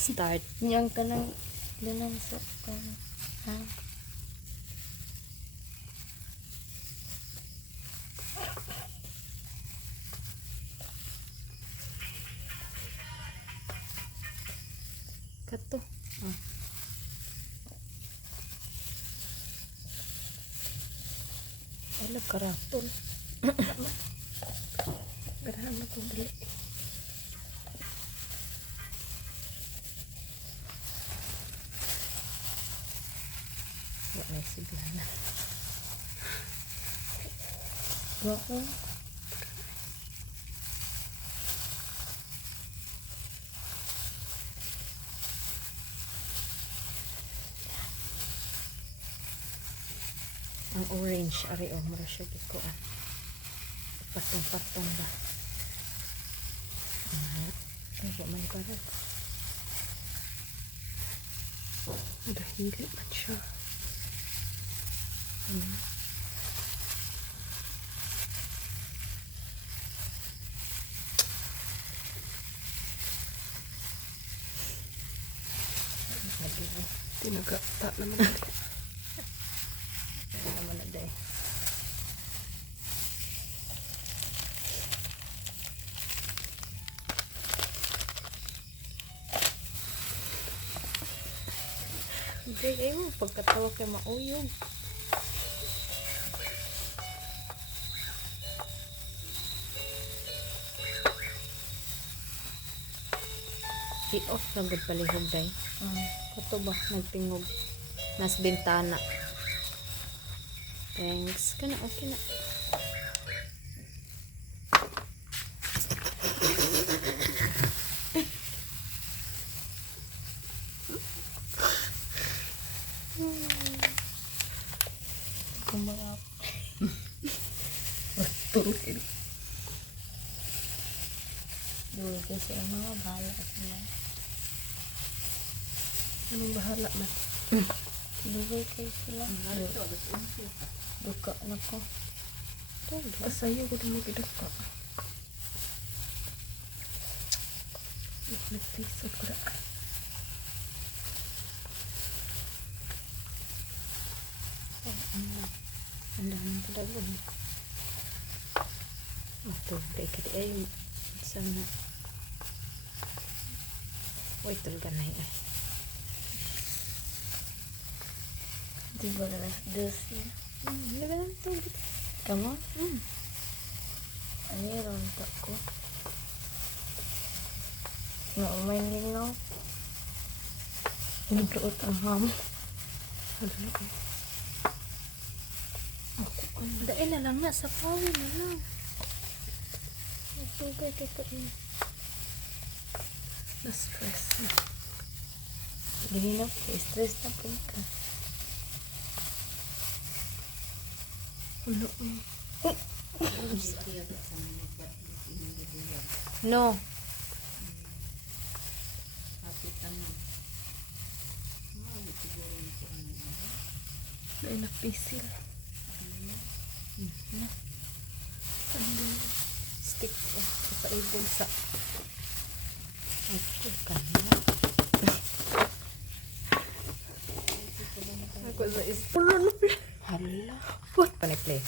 Start. Yang kanang ganang sa kan. Ha? Kato. Ah. Ala karatol. Ganahan ako dili. Wala sigana. Wa ko. Ang orange ari o mura siya giko ah. Patong-patong ba. Ay, man para. Dahili man siya. Tinagata naman natin. Ano naman na day. Hindi, mo pagkatawa kay mauyog. I-off lang gud palihog day. Kato ba nagtingog nas bintana. Thanks. Kana okay na. Kumawa. Tulog ini. Dulu kasi ang mga bahala sila. Anong bahala man? Dugay kayo sila. Duka na ko. Kasayo ko din mo kiduka. Nagpisod ko na. Ang dami ko dagon. Matubay ka di ay. Sana. Wait, talaga na eh. Di ba na dos yun? Hindi ba lang ito? Kamu? Ano yung rontak ko? Nga umay lingaw. Nagluot ang ham. Ano na ko? Dahil na lang na. Sa pawin na lang. Matubay ka ko eh. Na-stress na. Hindi na po. Stress na po ka. Ano eh. No. Dahil napisil. Stick ko. Sa ibon sa. Okay, kanina. Ako sa pulo na pala. Hala. What? Play.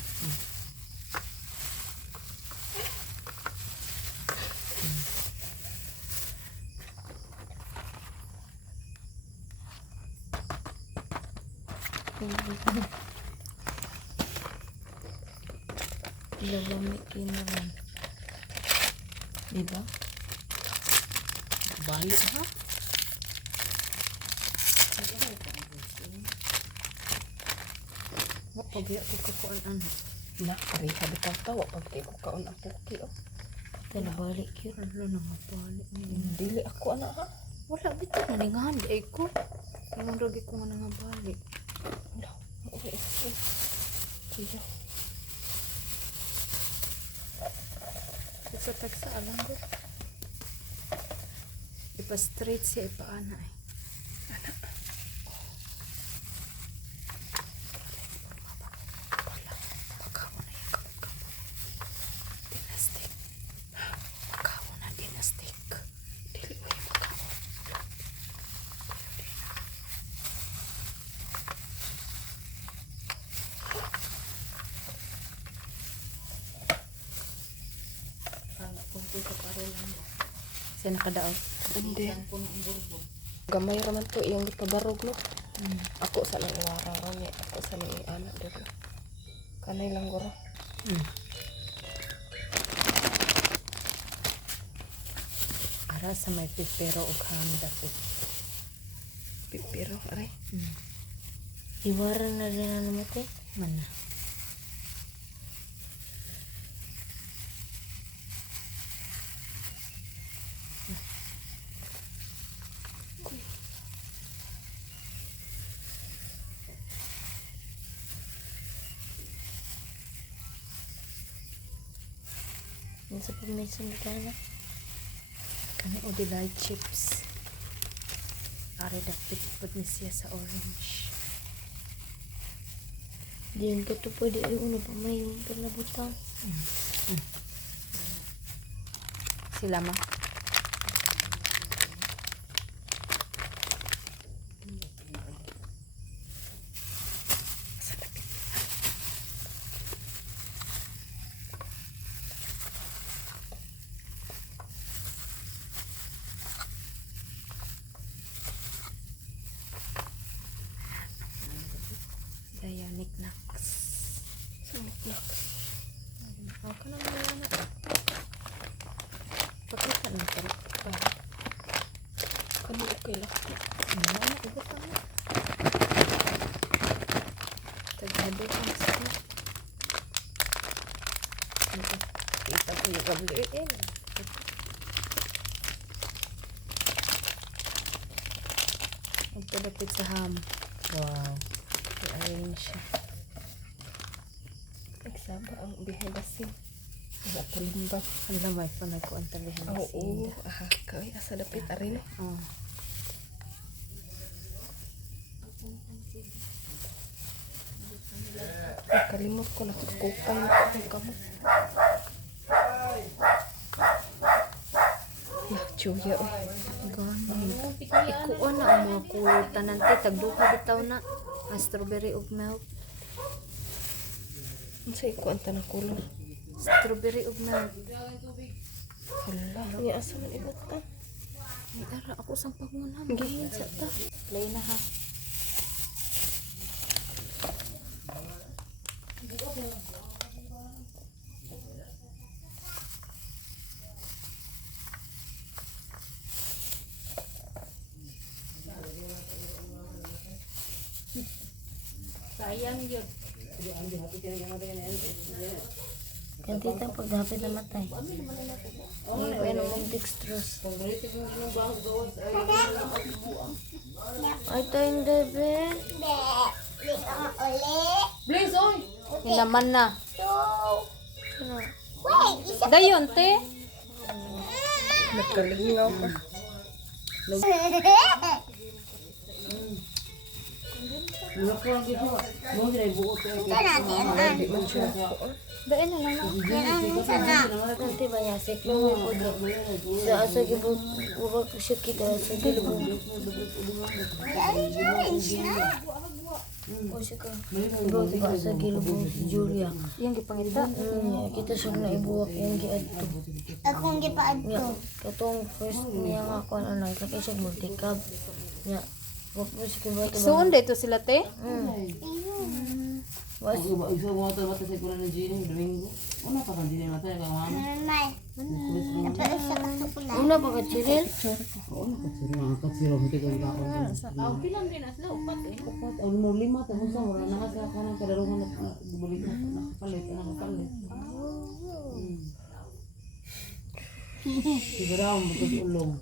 Lamig naman. Diba? Balik ha? Wak pagya ko kakuan ano. Na, kariha bitang tawa. Pag di ko kaon ang puki. Ito na balik yun. Hala na nga balik. Dili ako anak ha. Wala bitaw na lingahan di ay ko. Yung ragi ko nga nga balik. Wala. Okay. Kuya. Sa tagsa alam ko. Ipa-straight siya ipaana eh. Anak. Pagkawa na yung kamukamo. Dinastic. Pagkawa na dinastic. Dili ko yung pagkawa. Siya nakadaog. Hindi. Gamay raman to iyang gikabarog no. Ako sa lang iwara niya. Ako sa lang anak dito. Kanay lang guro. Ara sa may pipero ug ham dapit. Pipiro aray. Iwara na rin na namatay. Mana. Sa pagminsan ka na. Kani o dilay chips. Ari dapit pud ni siya sa orange. Diyan ka to pwede ay uno pa may yung pinabutang. Sila ma. Dianic Nax. Ako ka naman yan. Pakita na ito. Kani okay lang. Ano? Ibot lang. Taghabi ang skin. Kita ko yung kabli. Magpadapit sa ham. Wow. I-arrange siya. Nagsaba ang bihilasin. Wala talimbat. Alam ba pa nagkuhan tabihin na Oo. Aha. Kaya asa dapit arin eh. Oh. Kalimot ko nakakukay na ako kamo. Yak, chuya oh. Gani. Ikuan na ang mga kulay tanan te tagduha bitaw na. Strawberry ug milk. Unsa ikuan ta na kulong? Strawberry ug milk. Hala, ya asa man ibot ta. Ay, ara ako sang pangunam. Gawin sa ta. Play na ha. Sayang yun. Kantita paghapit na matay. Hindi ko yan mong dextrose. Ay, tayong bebe. Nilaman na. Dayon te. Nagkalingaw pa. Di man siya ako. Dayon na lang. Nanti banyak seklo ko sa asa gibut urok siya kita sa gilbong. O siya ka. Ibut ba sa gilbong si Julia. Yung gipangita. Kita siya na ibuwak yung giadto. Akong gipaad Nya, ko. katong first niya nga ako ano, kaya siya multicab. Nya, wag mo siya kibato. Soon dito sila te. Was, Normal. Dapat sa kasukula. una ba ka Chiril? Siguro, bukas ulong.